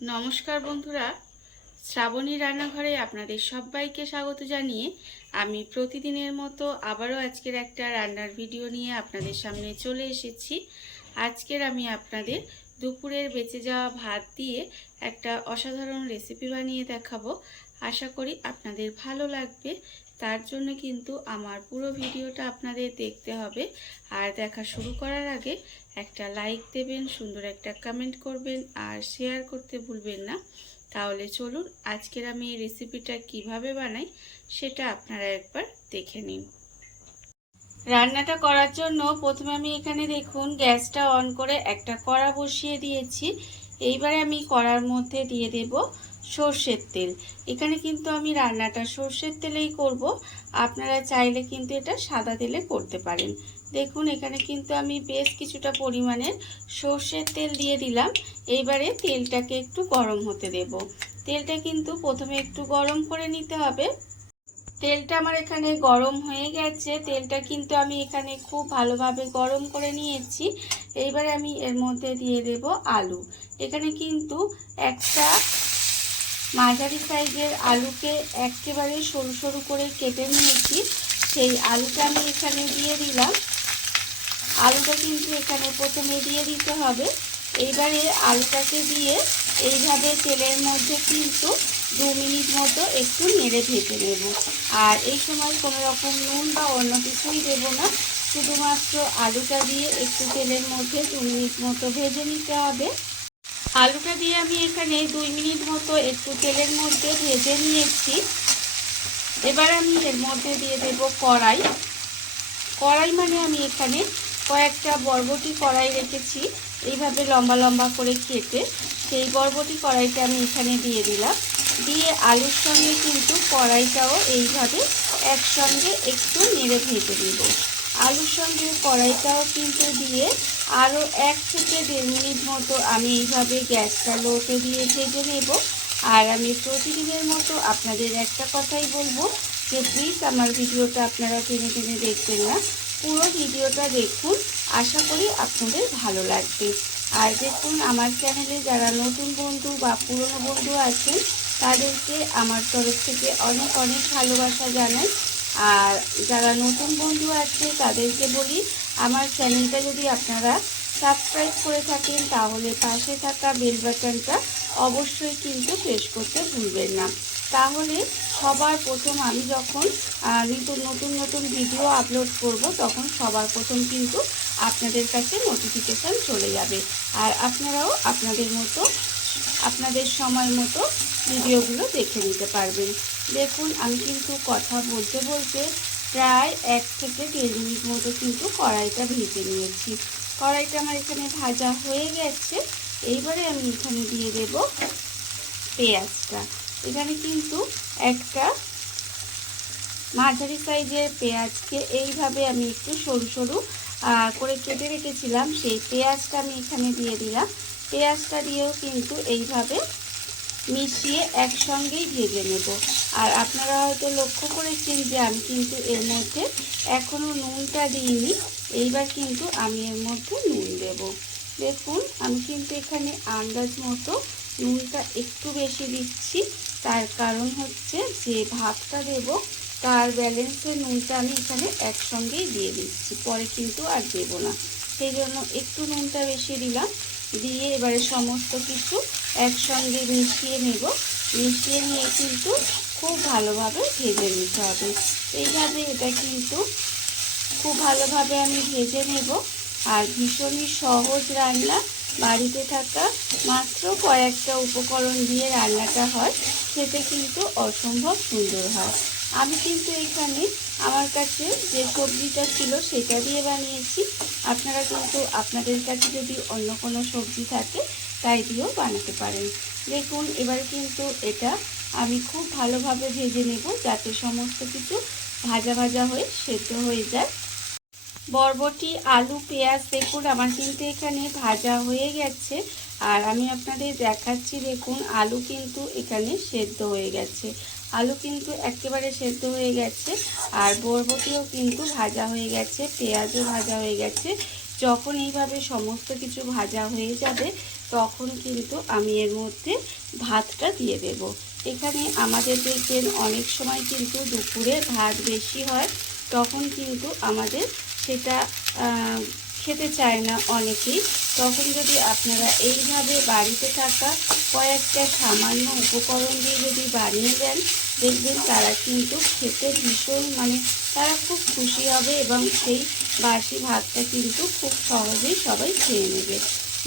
নমস্কার বন্ধুরা, শ্রাবণী রান্নাঘরে আপনাদের সবাইকে স্বাগত জানিয়ে আমি প্রতিদিনের মতো আবারও আজকের একটা রান্নার ভিডিও নিয়ে আপনাদের সামনে চলে এসেছি। আজকের আমি আপনাদের দুপুরের বেঁচে যাওয়া ভাত দিয়ে একটা অসাধারণ রেসিপি বানিয়ে দেখাবো। আশা করি আপনাদের ভালো লাগবে। তার জন্য কিন্তু আমার পুরো ভিডিওটা আপনাদের দেখতে হবে। আর দেখা শুরু করার আগে একটা লাইক দেবেন, সুন্দর একটা কমেন্ট করবেন আর শেয়ার করতে ভুলবেন না। তাহলে চলুন আজকের আমি এই রেসিপিটা কিভাবে বানাই সেটা আপনারা একবার দেখে নিন। রান্নাটা করার জন্য প্রথমে আমি এখানে দেখুন গ্যাসটা অন করে একটা কড়া বসিয়ে দিয়েছি। এইবারে আমি কড়ার মধ্যে দিয়ে দেব সর্ষের তেল। এখানে কিন্তু আমি রান্নাটা সর্ষের তেলেই করব, আপনারা চাইলে কিন্তু এটা সাদা তেলে করতে পারেন। দেখুন এখানে কিন্তু আমি বেশ কিছুটা পরিমাণের সর্ষের তেল দিয়ে দিলাম। এইবারে তেলটাকে একটু গরম হতে দেব। তেলটা কিন্তু প্রথমে একটু গরম করে নিতে হবে। তেলটা আমার এখানে গরম হয়ে গেছে। তেলটা কিন্তু আমি এখানে খুব ভালোভাবে গরম করে নিয়েছি। এইবারে আমি এর মধ্যে দিয়ে দেব আলু। এখানে কিন্তু একটা মাঝারি সাইজের আলুকে একেবারে সরু সরু করে কেটে নিয়েছি। সেই আলুটা আমি এখানে দিয়ে দিলাম। আলুটা কিন্তু এখানে প্রথমে দিয়ে দিতে হবে। এইবারে আলুটাকে দিয়ে এইভাবে তেলের মধ্যে কিন্তু 2 মিনিট মতো একটু নেড়ে ভেজে নেব। আর এই সময় কোনো রকম নুন বা অন্য কিছুই দেব না, শুধুমাত্র আলুটা দিয়ে একটু তেলের মধ্যে 2 মিনিট মতো ভেজে নিতে হবে। আলুটা দিয়ে আমি এখানে 2 মিনিট মতো একটু তেলের মধ্যে ভেজে নিয়েছি। এবার আমি এর মধ্যে দিয়ে দেব কড়াই। কড়াই মানে আমি এখানে কয়েকটা বরবটি কড়াই রেখেছি এইভাবে লম্বা লম্বা করে কেটে, সেই বরবটি কড়াইটা আমি এখানে দিয়ে দিলাম। দিয়ে আলুর সঙ্গে কিন্তু কড়াইটাও এইভাবে একসঙ্গে একটু নেড়ে ভেজে দেব। আলুর সঙ্গে কড়াইটাও কিন্তু দিয়ে আরও 1 থেকে 1.5 মিনিট মতো আমি এইভাবে গ্যাসটা লোতে দিয়ে ভেজে নেব। আর আমি প্রতিদিনের মতো আপনাদের একটা কথাই বলবো যে প্লিজ আমার ভিডিওটা আপনারা টেনে টেনে দেখবেন না, পুরো ভিডিওটা দেখুন। আশা করি আপনাদের ভালো লাগবে। আর দেখুন আমার চ্যানেলে যারা নতুন বন্ধু বা পুরনো বন্ধু আছেন তাদেরকে আমার তরফ থেকে অনেক অনেক ভালোবাসা জানাই। আর যারা নতুন বন্ধু আছে তাদেরকে বলি আমার চ্যানেলটা যদি আপনারা সাবস্ক্রাইব করে থাকেন তাহলে পাশে থাকা বেল বাটনটা অবশ্যই কিন্তু প্রেস করতে ভুলবেন না। তাহলে সবার প্রথম আমি যখন নতুন নতুন ভিডিও আপলোড করব তখন সবার প্রথম কিন্তু আপনাদের কাছে নোটিফিকেশান চলে যাবে। আর আপনারাও আপনাদের সময় মতো ভিডিওগুলো দেখে নিতে পারবেন। দেখুন আমি কিন্তু কথা বলতে বলতে প্রায় 1 থেকে 1.5 মিনিট মতো কিন্তু কড়াইটা ভেজে নিয়েছি। কড়াইটা আমার এখানে ভাজা হয়ে গেছে। এইবারে আমি এখানে দিয়ে দেব পেঁয়াজটা। এখানে কিন্তু একটা মাঝারি সাইজের পেঁয়াজকে এইভাবে আমি একটু সরু সরু করে কেটে রেখেছিলাম, সেই পেঁয়াজটা আমি এখানে দিয়ে দিলাম। পেঁয়াজটা দিয়েও কিন্তু এইভাবে মিশিয়ে একসঙ্গেই ভেজে নেব। আর আপনারা হয়তো লক্ষ্য করেছেন যে আমি কিন্তু এর মধ্যে এখনও নুনটা দিইনি। এইবার কিন্তু আমি এর মধ্যে নুন দেব। দেখুন আমি কিন্তু এখানে আন্দাজ মতো নুনটা একটু বেশি দিচ্ছি। তার কারণ হচ্ছে যে ভাতটা দেব তার ব্যালেন্সে নুনটা আমি এখানে একসঙ্গেই দিয়ে দিচ্ছি, পরে কিন্তু আর দেব না। সেই জন্য একটু নুনটা বেশি দিলাম। দিয়ে এবারে সমস্ত কিছু একসঙ্গে মিশিয়ে নেব। মিশিয়ে নিয়ে কিন্তু খুব ভালোভাবে ভেজে নিতে হবে। এইভাবে এটা কিন্তু খুব ভালোভাবে আমি ভেজে নেব। আর ভীষণই সহজ রান্না, বাড়িতে থাকা মাত্র কয়েকটা উপকরণ দিয়ে রান্নাটা হয়, খেতে কিন্তু অসম্ভব সুন্দর হয়। আমি কিন্তু এখানে আমার কাছে যে সবজিটা ছিল সেটা দিয়ে বানিয়েছি। আপনারা কিন্তু আপনাদের কাছে যদি অন্য কোনো সবজি থাকে তাই দিয়েও বানাতে পারেন। দেখুন এবার কিন্তু এটা আমি খুব ভালোভাবে ভেজে নেব যাতে সমস্ত কিছু ভাজা ভাজা হয়ে সেদ্ধ হয়ে যায়। বরবটি আলু পেঁয়াজ দেখুন আমার কিন্তু এখানে ভাজা হয়ে গেছে। আর আমি আপনাদের দেখাচ্ছি, দেখুন আলু কিন্তু এখানে সেদ্ধ হয়ে গেছে। আলু কিন্তু একেবারে সেদ্ধ হয়ে গেছে। আর বরবটিও কিন্তু ভাজা হয়ে গেছে, পেঁয়াজও ভাজা হয়ে গেছে। যখন এইভাবে সমস্ত কিছু ভাজা হয়ে যাবে তখন কিন্তু আমি এর মধ্যে ভাতটা দিয়ে দেব। এখানে আমাদের দেখবেন অনেক সময় কিন্তু দুপুরে ভাত বেশি হয়, তখন কিন্তু আমাদের সেটা খেতে চায় না অনেকেই। তখন যদি আপনারা এইভাবে বাড়িতে থাকা কয়েকটা সামান্য উপকরণ দিয়ে যদি বানিয়ে দেন, দেখবেন তারা কিন্তু খেতে ভীষণ তারা খুব খুশি হবে এবং সেই বাসি ভাতটা কিন্তু খুব সহজেই সবাই খেয়ে নেবে।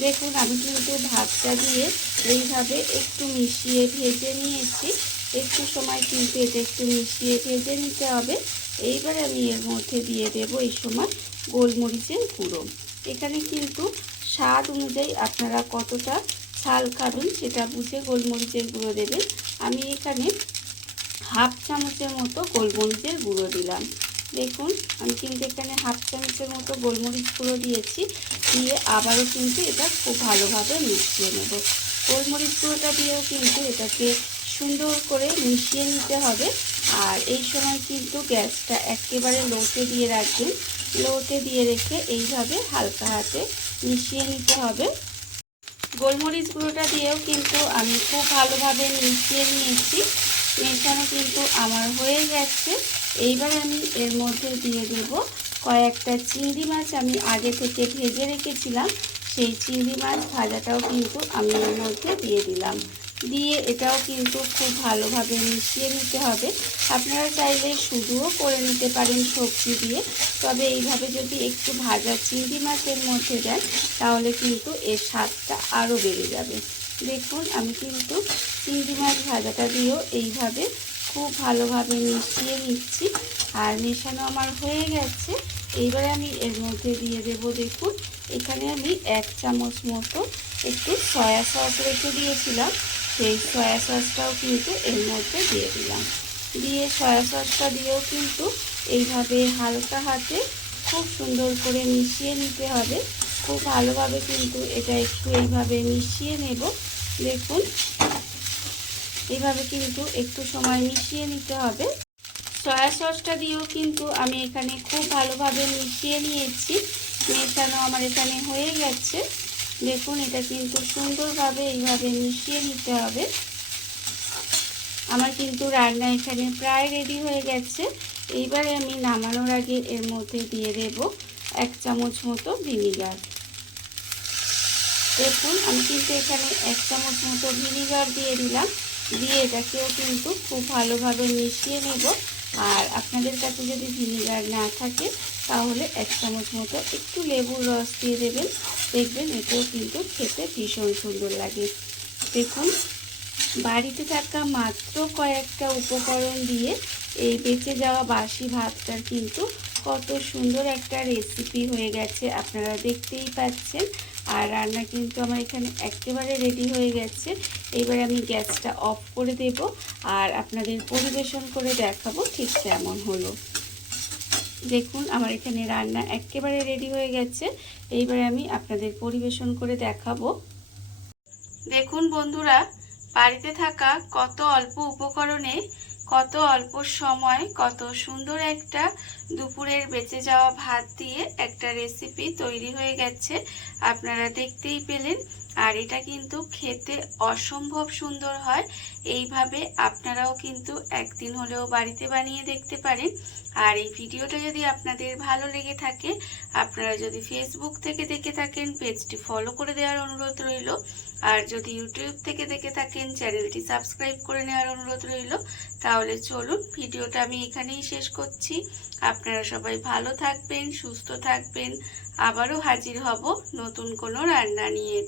দেখুন আমি কিন্তু ভাতটা দিয়ে এইভাবে একটু মিশিয়ে ভেজে নিয়েছি। একটু সময় কিন্তু এটা একটু মিশিয়ে ভেজে নিতে হবে। এইবার আমি এর মধ্যে দিয়ে দেব এই সময় গোলমরিচের গুঁড়ো। এখানে কিন্তু স্বাদ অনুযায়ী আপনারা কতটা ঝাল খাবেন সেটা বুঝে গোলমরিচের গুঁড়ো দেবেন। আমি এখানে হাফ চামচের মতো গোলমরিচের গুঁড়ো দিলাম। দেখুন আমি কিন্তু এখানে হাফ চামচের মতো গোলমরিচ গুঁড়ো দিয়েছি। দিয়ে আবারও কিন্তু এটা খুব ভালোভাবে মিশিয়ে নেব। গোলমরিচ গুঁড়োটা দিয়েও কিন্তু এটাকে সুন্দর করে মিশিয়ে নিতে হবে। আর এই সময় কিন্তু গ্যাসটা একেবারে লোতে দিয়ে রাখবেন। লোতে দিয়ে রেখে এইভাবে হালকা হাতে মিশিয়ে নিতে হবে। গোলমরিচ গুঁড়োটা দিয়েও কিন্তু আমি খুব ভালোভাবে মিশিয়ে নিয়েছি। মেশানো কিন্তু আমার হয়ে গেছে। এইবার আমি এর মধ্যে দিয়ে দেব কয়েকটা চিংড়ি মাছ আমি আগে থেকে ভেজে রেখেছিলাম। সেই চিংড়ি মাছ ভাজাটাও কিন্তু আমি এর মধ্যে দিয়ে দিলাম। দিয়ে এটাও কিন্তু খুব ভালোভাবে মিশিয়ে নিতে হবে। আপনারা চাইলে শুধুও করে নিতে পারেন সবজি দিয়ে, তবে এইভাবে যদি একটু ভাজা চিংড়ি মাছের মধ্যে দেন তাহলে কিন্তু এর স্বাদটা আরও বেড়ে যাবে। দেখুন আমি কিন্তু চিংড়ি মাছ ভাজাটা দিয়েও এইভাবে খুব ভালোভাবে মিশিয়ে নিচ্ছি। আর মেশানো আমার হয়ে গেছে। এইবারে আমি এর মধ্যে দিয়ে দেব, দেখুন এখানে আমি 1 চামচ মতো একটু সয়া সস রেখে দিয়েছিলাম, সেই সয়া সসটাও কিন্তু এর মধ্যে দিয়ে দিলাম। দিয়ে সয়া সসটা দিয়েও কিন্তু এইভাবে হালকা হাতে খুব সুন্দর করে মিশিয়ে নিতে হবে। খুব ভালোভাবে কিন্তু এটা একটু এইভাবে মিশিয়ে নেব। দেখুন এইভাবে কিন্তু একটু সময় মিশিয়ে নিতে হবে। সয়া সসটা দিয়েও কিন্তু আমি এখানে খুব ভালোভাবে মিশিয়ে নিয়েছি। মেশানো আমার এখানে হয়ে গেছে। দেখুন এটা কিন্তু সুন্দরভাবে এইভাবে মিশিয়ে নিতে হবে। আমার কিন্তু রান্না এখানে প্রায় রেডি হয়ে গেছে। এইবারে আমি নামানোর আগে এর মধ্যে দিয়ে দেব 1 চামচ মতো ভিনিগার। দেখুন আমি কিন্তু এখানে 1 চামচ মতো ভিনিগার দিয়ে দিলাম। দিয়ে এটাকেও কিন্তু খুব ভালোভাবে মিশিয়ে নেব। আর আপনাদের কাছে যদি ভিনিগার না থাকে তাহলে 1 চামচ মতো একটু লেবুর রস দিয়ে দেবেন। দেখবেন এটাও কিন্তু খেতে ভীষণ সুন্দর লাগে। দেখুন বাড়িতে থাকা মাত্র কয়েকটা উপকরণ দিয়ে এই বেঁচে যাওয়া বাসি ভাতটার কিন্তু কত সুন্দর একটা রেসিপি হয়ে গেছে, আপনারা দেখতেই পাচ্ছেন। আর রান্না কিন্তু আমার এখানে একেবারে রেডি হয়ে গেছে। এবার আমি গ্যাসটা অফ করে দেব আর আপনাদের পরিবেশন করে দেখাবো ঠিক কেমন হলো। দেখুন আমার এখানে রান্না একেবারে রেডি হয়ে গেছে। এইবারে আমি আপনাদের পরিবেশন করে দেখাবো। দেখুন বন্ধুরা, বাড়িতে থাকা কত অল্প উপকরণে কত অল্প সময় কত সুন্দর একটা দুপুরের বেঁচে যাওয়া ভাত দিয়ে একটা রেসিপি তৈরি হয়ে গেছে, আপনারা দেখতেই পেলেন। আর এটা কিন্তু খেতে অসম্ভব সুন্দর হয়। এইভাবে আপনারাও কিন্তু একদিন হলেও বাড়িতে বানিয়ে দেখতে পারেন। আর এই ভিডিওটা যদি আপনাদের ভালো লেগে থাকে, আপনারা যদি ফেসবুক থেকে দেখে থাকেন পেজটি ফলো করে দেওয়ার অনুরোধ রইল। আর যদি ইউটিউব থেকে দেখে থাকেন চ্যানেলটি সাবস্ক্রাইব করে নেওয়ার অনুরোধ রইল। তাহলে চলুন ভিডিওটা আমি এখানেই শেষ করছি। আপনারা সবাই ভালো থাকবেন, সুস্থ থাকবেন। আবারও হাজির হব নতুন কোনো রান্না নিয়ে।